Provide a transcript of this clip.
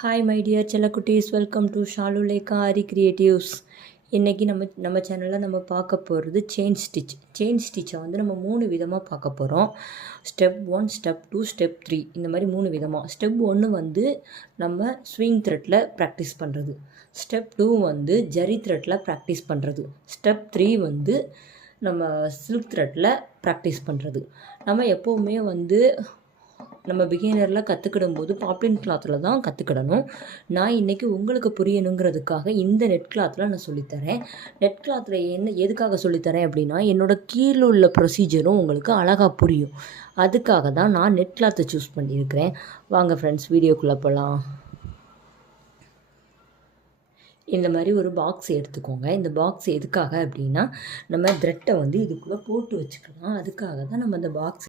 Hi my dear செல்லக்குட்டீஸ், welcome to Shalulekha Aari creatives. இன்றைக்கி நம்ம சேனலில் நம்ம பார்க்க போகிறது செயின் ஸ்டிச்சை வந்து நம்ம 3 விதமாக பார்க்க போகிறோம். ஸ்டெப் 1, ஸ்டெப் 2, ஸ்டெப் 3, இந்த மாதிரி 3 விதமாக. ஸ்டெப் 1 வந்து நம்ம ஸ்விங் த்ரெட்டில் ப்ராக்டிஸ் பண்ணுறது. ஸ்டெப் 2 வந்து ஜரி த்ரெட்டில் ப்ராக்டிஸ் பண்ணுறது. ஸ்டெப் 3 வந்து நம்ம சில்க் த்ரெட்டில் ப்ராக்டிஸ் பண்ணுறது. நம்ம எப்போவுமே வந்து நம்ம பிகினரில் கற்றுக்கிடும் போது பாப்ளின் கிளாத்தில் தான் கற்றுக்கிடணும். நான் இன்றைக்கி உங்களுக்கு புரியணுங்கிறதுக்காக இந்த நெட் கிளாத்தில் நான் சொல்லித்தரேன். நெட் கிளாத்தில் எதுக்காக சொல்லித்தரேன் அப்படின்னா, என்னோடய கீழே உள்ள ப்ரொசீஜரும் உங்களுக்கு அழகாக புரியும். அதுக்காக தான் நான் நெட் கிளாத்தை சூஸ் பண்ணியிருக்கிறேன். வாங்க ஃப்ரெண்ட்ஸ், வீடியோக்குள்ளே போகலாம். இந்த மாதிரி ஒரு பாக்ஸ் எடுத்துக்கோங்க. இந்த பாக்ஸ் எதுக்காக அப்படின்னா, நம்ம த்ரெட்டை வந்து இதுக்குள்ளே போட்டு வச்சுக்கலாம். அதுக்காக தான் நம்ம அந்த பாக்ஸ்